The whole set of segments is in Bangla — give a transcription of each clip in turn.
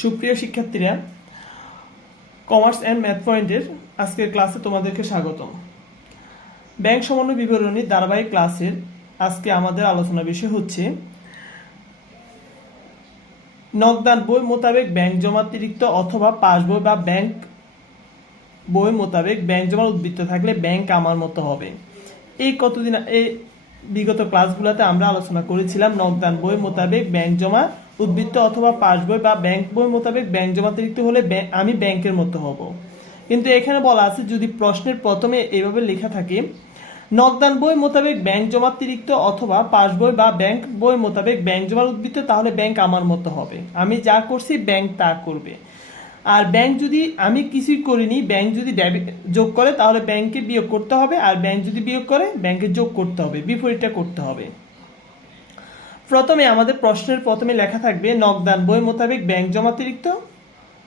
সুপ্রিয় শিক্ষার্থীরা কমার্স অ্যান্ড ম্যাথ পয়েন্টের আজকের ক্লাসে তোমাদেরকে স্বাগতম। ব্যাংক সমন্বয় বিবরণী ধারাবাহিক ক্লাসের আজকে আমাদের আলোচনা বিষয় হচ্ছে নগদান বই মোতাবেক ব্যাংক জমাতিরিক্ত অথবা পাস বই বা ব্যাংক বই মোতাবেক ব্যাংক জমার উদ্বৃত্ত থাকলে ব্যাংক আমার মতো হবে। এই কতদিন, এই বিগত ক্লাসগুলোতে আমরা আলোচনা করেছিলাম নগদান বই মোতাবেক ব্যাংক জমা উদ্বৃত্ত অথবা পাস বই বা ব্যাংক বই মোতাবেক ব্যাংক জমাতিরিক্ত হলে আমি ব্যাংকের মতো হব। কিন্তু এখানে বলা আছে, যদি প্রশ্নের প্রথমে এভাবে লেখা থাকে, নগদান বই মোতাবেক ব্যাংক জমাতিরিক্ত অথবা পাস বই বা ব্যাংক বই মোতাবেক ব্যাংক জমার উদ্বৃত্ত, তাহলে ব্যাংক আমার মতো হবে। আমি যা করছি, ব্যাংক তা করবে। আর ব্যাংক যদি আমি কিছুই করিনি, ব্যাংক যদি যোগ করে, তাহলে ব্যাংকে বিয়োগ করতে হবে। আর ব্যাংক যদি বিয়োগ করে, ব্যাংকে যোগ করতে হবে। বিপরীতটা করতে হবে। প্রথমে আমাদের প্রশ্নের প্রথমে লেখা থাকবে, নগদান বই মোতাবেক ব্যাংক জমাতিরিক্ত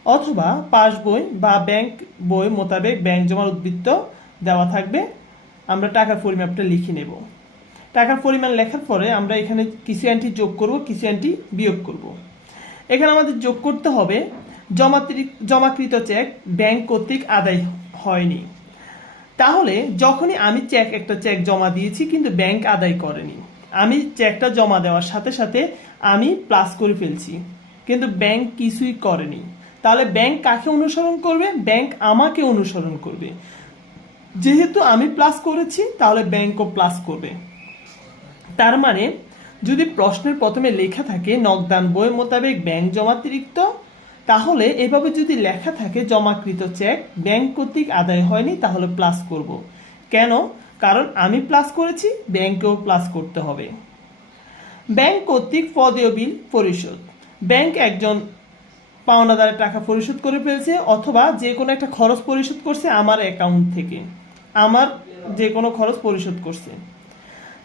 অথবা পাস বই বা ব্যাংক বই মোতাবেক ব্যাংক জমার উদ্বৃত্ত দেওয়া থাকবে। আমরা টাকার পরিমাপটা লিখে নেব। টাকার পরিমাণ লেখার পরে আমরা এখানে কিছু অ্যান্টি যোগ করব কিছু অ্যান্টি বিয়োগ করব। এখানে আমাদের যোগ করতে হবে জমাকৃত চেক ব্যাংক কর্তৃক আদায় হয়নি। তাহলে যখনই আমি চেক, একটা চেক জমা দিয়েছি, কিন্তু ব্যাংক আদায় করেনি। আমি চেকটা জমা দেওয়ার সাথে সাথে আমি প্লাস করে ফেলছি। কিন্তু ব্যাংক কিছুই করেনি। তাহলে ব্যাংক কাকে অনুসরণ করবে? ব্যাংক আমাকে অনুসরণ করবে। যেহেতু আমি প্লাস করেছি, তাহলে ব্যাংকও প্লাস করবে। তার মানে যদি প্রশ্নের প্রথমে লেখা থাকে নকদান বই মোতাবেক ব্যাংক জমাতিরিক্ত, তাহলে এভাবে যদি লেখা থাকে, জমাকৃত চেক ব্যাংক কর্তৃক আদায় হয়নি, তাহলে প্লাস করব। কেন? কারণ আমি প্লাস করেছি, ব্যাংকেও প্লাস করতে হবে। ব্যাংক কর্তৃক পদেয় বিল পরিশোধ। ব্যাংক একজন পাওনাদারের টাকা পরিশোধ করে ফেলছে অথবা যে কোনো একটা খরচ পরিশোধ করছে আমার অ্যাকাউন্ট থেকে। আমার যে কোনো খরচ পরিশোধ করছে।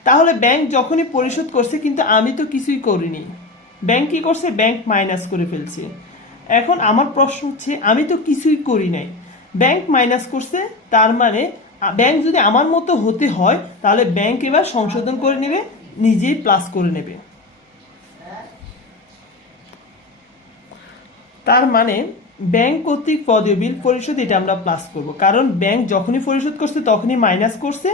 তাহলে ব্যাংক যখনই পরিশোধ করছে কিন্তু আমি তো কিছুই করিনি। ব্যাংক কি করছে? ব্যাংক মাইনাস করে ফেলছে। এখন আমার প্রশ্ন হচ্ছে, আমি তো কিছুই করি নাই। ব্যাংক মাইনাস করছে, তার মানে ব্যাংক যদি আমার মতো হতে হয়, তাহলে ব্যাংক এবার সংশোধন করে নেবে, নিজেই প্লাস করে নেবে। তার মানে ব্যাংক কর্তৃক পদীয় বিল পরিশোধ, এটা আমরা প্লাস করব। কারণ ব্যাংক যখনই পরিশোধ করছে, তখনই মাইনাস করছে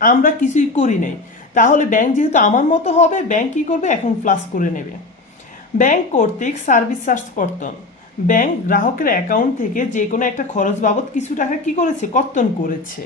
আমরা কিছুই করি নাই। তাহলে ব্যাংক যেহেতু আমার মতো হবে ব্যাংক কি করবে? এখন প্লাস করে নেবে। ব্যাংক কর্তৃক সার্ভিস চার্জ কর্তন। ব্যাংক গ্রাহকের অ্যাকাউন্ট থেকে যে কোনো একটা খরচ বাবদ কিছু টাকা কি করেছে? কর্তন করেছে।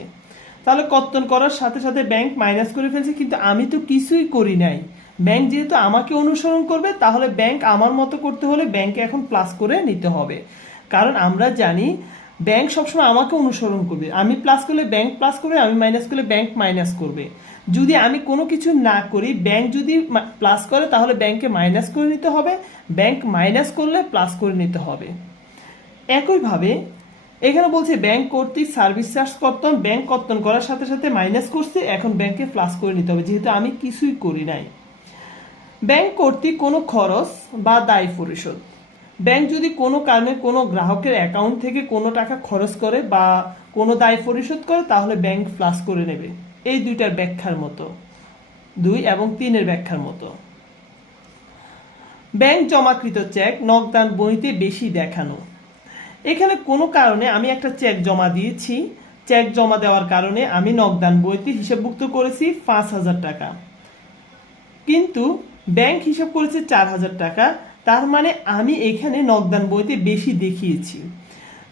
তাহলে কর্তন করার সাথে সাথে ব্যাংক মাইনাস করে ফেলছে, কিন্তু আমি তো কিছুই করি নাই। ব্যাংক যেহেতু আমাকে অনুসরণ করবে, তাহলে ব্যাংক আমার মতো করতে হলে ব্যাংকে এখন প্লাস করে নিতে হবে। কারণ আমরা জানি ব্যাংক সবসময় আমাকে অনুসরণ করবে। আমি প্লাস করলে ব্যাংক প্লাস করবে, আমি মাইনাস করলে ব্যাংক মাইনাস করবে। যদি আমি কোনো কিছু না করি ব্যাংক যদি প্লাস করে, তাহলে ব্যাংকে মাইনাস করে নিতে হবে। ব্যাংক মাইনাস করলে প্লাস করে নিতে হবে। একইভাবে, এখানে বলছে ব্যাংক কর্তৃক সার্ভিস চার্জ কর্তন ব্যাংক কর্তন করার সাথে সাথে মাইনাস করছে, এখন ব্যাংকে প্লাস করে নিতে হবে। যেহেতু আমি কিছুই করি নাই। ব্যাংক কর্তৃক কোনো খরচ বা দায় পরিশোধ। ব্যাংক যদি কোনো কারণে কোনো গ্রাহকের অ্যাকাউন্ট থেকে কোনো টাকা খরচ করে বা কোনো দায় পরিশোধ করে, তাহলে ব্যাংক প্লাস করে নেবে। এই দুইটার ব্যাখ্যার মতো। দুই এবং তিনের ব্যাখ্যার মতো। ব্যাংক জমাকৃত চেক নগদান বইতে বেশি দেখানো। এখানে কোনো কারণে আমি একটা চেক জমা দিয়েছি। চেক জমা দেওয়ার কারণে আমি নগদান বইতে হিসাবভুক্ত করেছি পাঁচ হাজার টাকা। কিন্তু ব্যাংক হিসাব করেছে চার হাজার টাকা। তার মানে আমি এখানে নগদান বইতে বেশি দেখিয়েছি।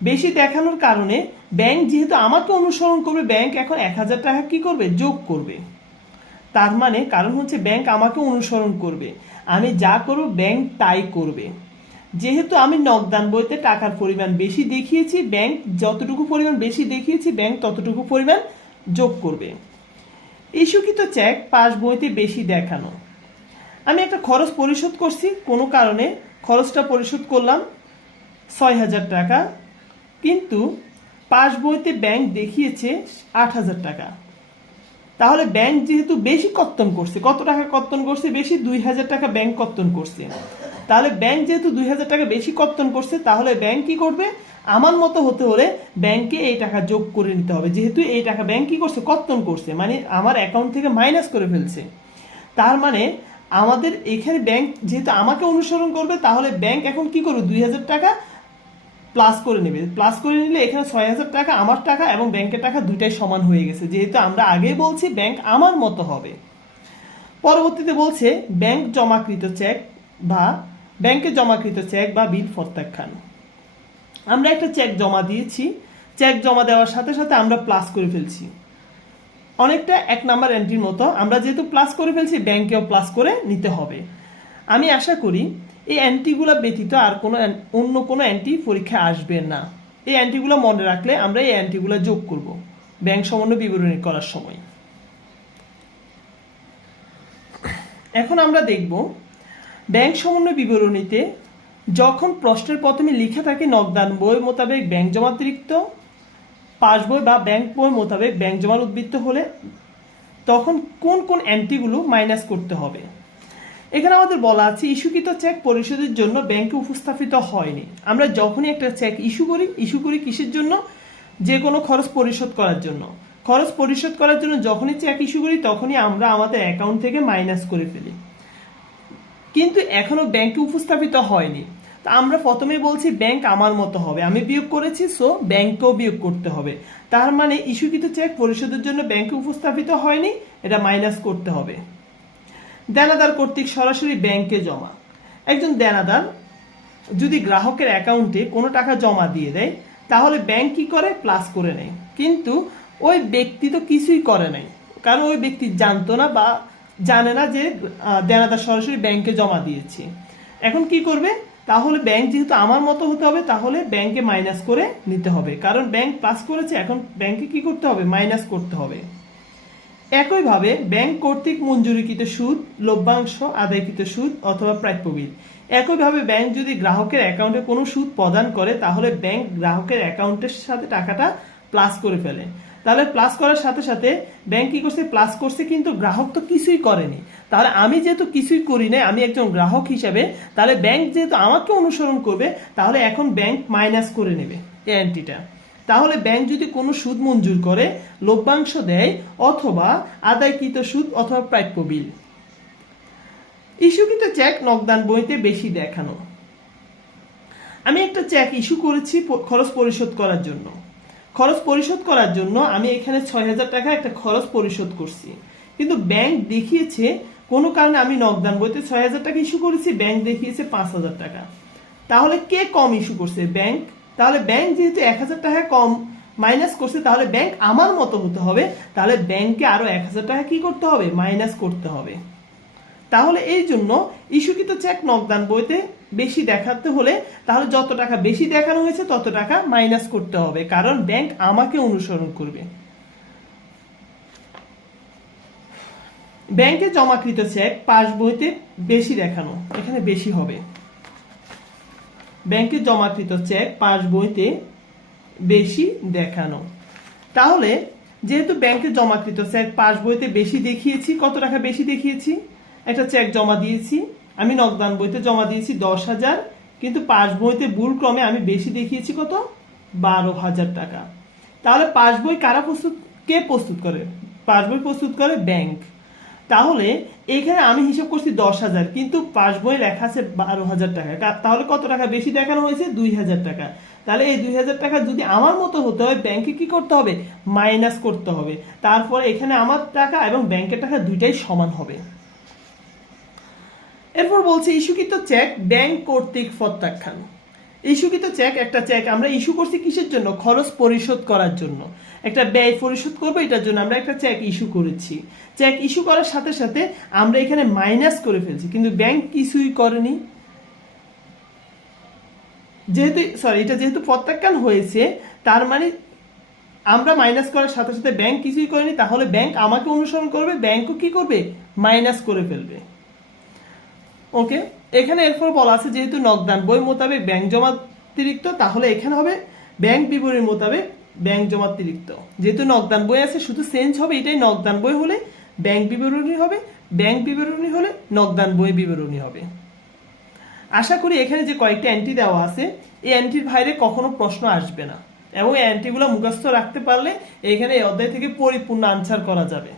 বেশি দেখানোর কারণে ব্যাংক যেহেতু আমাকে অনুসরণ করবে, ব্যাংক এখন এক হাজার টাকা কি করবে? যোগ করবে। তার মানে কারণ হচ্ছে ব্যাংক আমাকে অনুসরণ করবে। আমি যা করব, ব্যাংক তাই করবে। যেহেতু আমি নগদান বইতে টাকার পরিমাণ বেশি দেখিয়েছি, ব্যাংক যতটুকু পরিমাণ বেশি দেখিয়েছি, ব্যাংক ততটুকু পরিমাণ যোগ করবে। ইস্যুকৃত চেক পাস বইতে বেশি দেখানো। আমি একটা খরচ পরিশোধ করছি, কোনো কারণে খরচটা পরিশোধ করলাম ছয় হাজার টাকা, কিন্তু পাস বইতে ব্যাংক দেখিয়েছে আট হাজার টাকা। তাহলে ব্যাংক যেহেতু বেশি কর্তন করছে, কত টাকা কর্তন করছে? বেশি দুই হাজার টাকা ব্যাংক কর্তন করছে। তাহলে ব্যাংক যেহেতু দুই হাজার টাকা বেশি কর্তন করছে, তাহলে ব্যাংক কি করবে? আমার মতো হতে হলে ব্যাংকে এই টাকা যোগ করে নিতে হবে। যেহেতু এই টাকা ব্যাংক কি করছে? কর্তন করছে মানে আমার অ্যাকাউন্ট থেকে মাইনাস করে ফেলছে। তার মানে আমাদের এখানে ব্যাংক যেহেতু আমাকে অনুসরণ করবে, তাহলে ব্যাংক এখন কি করবে? দুই হাজার টাকা প্লাস করে নেবে। প্লাস করে নিলে এখানে ছয় হাজার টাকা, আমার টাকা এবং ব্যাংকের টাকা দুইটাই সমান হয়ে গেছে। যেহেতু আমরা আগেই বলছি ব্যাংক আমার মতো হবে। পরবর্তীতে বলছে ব্যাংক জমাকৃত চেক বা ব্যাংকে জমাকৃত চেক বা বিল প্রত্যাখ্যান। আমরা একটা চেক জমা দিয়েছি। চেক জমা দেওয়ার সাথে সাথে আমরা প্লাস করে ফেলছি। অনেকটা এক নাম্বার এন্ট্রির মতো। আমরা যেহেতু প্লাস করে ফেলছি ব্যাংকেও প্লাস করে নিতে হবে। আমি আশা করি এই অ্যান্টিগুলো ব্যতীত আর কোনো অন্য কোনো অ্যান্টি পরীক্ষায় আসবে না। এই অ্যান্টিগুলো মনে রাখলে আমরা এই অ্যান্টিগুলো যোগ করব ব্যাংক সমন্বয় বিবরণী করার সময়। এখন আমরা দেখব ব্যাংক সমন্বয় বিবরণীতে যখন প্রশ্নের প্রথমে লিখে থাকে নগদান বই মোতাবেক ব্যাংক জমাতিরিক্ত পাস বই বা ব্যাংক বই মোতাবেক ব্যাংক জমার উদ্বৃত্ত হলে তখন কোন কোন অ্যান্টিগুলো মাইনাস করতে হবে? এখানে আমাদের বলা আছে, ইস্যুকৃত চেক পরিশোধের জন্য ব্যাংকে উপস্থাপিত হয়নি। আমরা যখনই একটা চেক ইস্যু করি ইস্যু করি কিসের জন্য? যে কোনো খরচ পরিশোধ করার জন্য। খরচ পরিশোধ করার জন্য যখনই চেক ইস্যু করি, তখনই আমরা আমাদের অ্যাকাউন্ট থেকে মাইনাস করে ফেলি। কিন্তু এখনও ব্যাংকে উপস্থাপিত হয়নি। তা আমরা প্রথমেই বলছি ব্যাংক আমার মতো হবে। আমি বিয়োগ করেছি সো ব্যাংকেও বিয়োগ করতে হবে। তার মানে ইস্যুকৃত চেক পরিশোধের জন্য ব্যাংকে উপস্থাপিত হয়নি, এটা মাইনাস করতে হবে। দেনাদার কর্তৃক সরাসরি ব্যাংকে জমা। একজন দেনাদার যদি গ্রাহকের অ্যাকাউন্টে কোনো টাকা জমা দিয়ে দেয়, তাহলে ব্যাংক কি করে? প্লাস করে নেয়। কিন্তু ওই ব্যক্তি তো কিছুই করে নাই। কারণ ওই ব্যক্তি জানতো না বা জানে না যে দেনাদার সরাসরি ব্যাংকে জমা দিয়েছে। এখন কি করবে? তাহলে ব্যাংক যেহেতু আমার মতো হতে হবে, তাহলে ব্যাংকে মাইনাস করে নিতে হবে। কারণ ব্যাংক প্লাস করেছে, এখন ব্যাংকে কি করতে হবে? মাইনাস করতে হবে। একইভাবে ব্যাংক কর্তৃক মঞ্জুরিকৃত সুদ, লভ্যাংশ, আদায়কৃত সুদ অথবা প্রাপ্য বিল একইভাবে ব্যাংক যদি গ্রাহকের অ্যাকাউন্টে কোনো সুদ প্রদান করে, তাহলে ব্যাংক গ্রাহকের অ্যাকাউন্টের সাথে টাকাটা প্লাস করে ফেলে। তাহলে প্লাস করার সাথে সাথে ব্যাংক কি করছে? প্লাস করছে কিন্তু গ্রাহক তো কিছুই করেনি। তাহলে আমি যেহেতু কিছুই করি না আমি একজন গ্রাহক হিসাবে, তাহলে ব্যাংক যেহেতু আমাকে অনুসরণ করবে, তাহলে এখন ব্যাংক মাইনাস করে নেবে অ্যান্টিটা তাহলে ব্যাংক যদি কোনো সুদ মঞ্জুর করে, লভ্যাংশ দেয়, অথবা আদায়কৃত সুদ অথবা প্রাপ্য বিল। ইস্যুকৃত চেক নকদান বইতে বেশি দেখানো। আমি একটা চেক ইস্যু করেছি খরচ পরিশোধ করার জন্য। খরচ পরিশোধ করার জন্য আমি এখানে ছয় হাজার টাকা একটা খরচ পরিশোধ করছি। কিন্তু ব্যাংক দেখিয়েছে, কোনো কারণে আমি নগদান বইতে ছয় হাজার টাকা ইস্যু করেছি ব্যাংক দেখিয়েছে পাঁচ হাজার টাকা। তাহলে কে কম ইস্যু করছে ব্যাংক তাহলে ব্যাংক যেহেতু এক হাজার টাকা কম মাইনাস করছে, তাহলে ব্যাংক আমার মতো হতে হবে। তাহলে ব্যাংকে আরও এক হাজার টাকা কি করতে হবে? মাইনাস করতে হবে। তাহলে এই জন্য ইস্যুকৃত চেক নগদান বইতে বেশি দেখাতে হলে তাহলে যত টাকা বেশি দেখানো হয়েছে, তত টাকা মাইনাস করতে হবে। কারণ ব্যাংক আমাকে অনুসরণ করবে। ব্যাংকে জমাকৃত চেক পাস বইতে বেশি দেখানো, এখানে বেশি হবে। ব্যাংকে জমাকৃত চেক পাস বইতে বেশি দেখানো। তাহলে যেহেতু ব্যাংকে জমাকৃত চেক পাস বইতে বেশি দেখিয়েছি, কত টাকা বেশি দেখিয়েছি? একটা চেক জমা দিয়েছি। আমি নগদান বইতে জমা দিয়েছি দশ হাজার, কিন্তু পাস বইতে ভুল ক্রমে আমি বেশি দেখিয়েছি কত? বারো হাজার টাকা। তাহলে পাস বই কারা প্রস্তুত, কে প্রস্তুত করে? পাস বই প্রস্তুত করে ব্যাংক। তাহলে এখানে আমি হিসাব করছি দশ হাজার, কিন্তু পাস বই লেখা আছে বারো হাজার টাকা। তাহলে কত টাকা বেশি দেখানো হয়েছে? দুই হাজার টাকা। তাহলে এই দুই হাজার টাকা যদি আমার মতো হতে হয়, ব্যাংকে কি করতে হবে? মাইনাস করতে হবে। তারপর এখানে আমার টাকা এবং ব্যাংকের টাকা দুইটাই সমান হবে। এরপর বলছে, ইস্যুকৃত চেক ব্যাংক কর্তৃক প্রত্যাখ্যান। ইস্যুকৃত চেক, একটা চেক আমরা ইস্যু করছি কিসের জন্য? খরচ পরিশোধ করার জন্য। একটা ব্যয় পরিশোধ করব, এটার জন্য আমরা একটা চেক ইস্যু করেছি। চেক ইস্যু করার সাথে সাথে আমরা এখানে মাইনাস করে ফেলছি, কিন্তু ব্যাংক কিছুই করেনি। যেহেতু সরি এটা যেহেতু প্রত্যাখ্যান হয়েছে, তার মানে আমরা মাইনাস করার সাথে সাথে ব্যাংক কিছুই করেনি, তাহলে ব্যাংক আমাকে অনুসরণ করবে, ব্যাংকও কি করবে? মাইনাস করে ফেলবে। ওকে এখানে এরপর বলা আছে যেহেতু নগদান বই মোতাবেক ব্যাংক জমাতিরিক্ত তাহলে এখানে হবে ব্যাংক বিবরণী মোতাবেক ব্যাংক জমাতিরিক্ত যেহেতু নগদান বই আছে, শুধু চেঞ্জ হবে এটাই নগদান বই হলে ব্যাংক বিবরণী হবে ব্যাংক বিবরণী হলে নগদান বই বিবরণী হবে। আশা করি এখানে যে কয়েকটা অ্যান্টি দেওয়া আছে, এই অ্যান্টির বাইরে কখনো প্রশ্ন আসবে না। এবং অ্যান্টিগুলো মুখস্থ রাখতে পারলে এখানে এই অধ্যায় থেকে পরিপূর্ণ আনসার করা যাবে।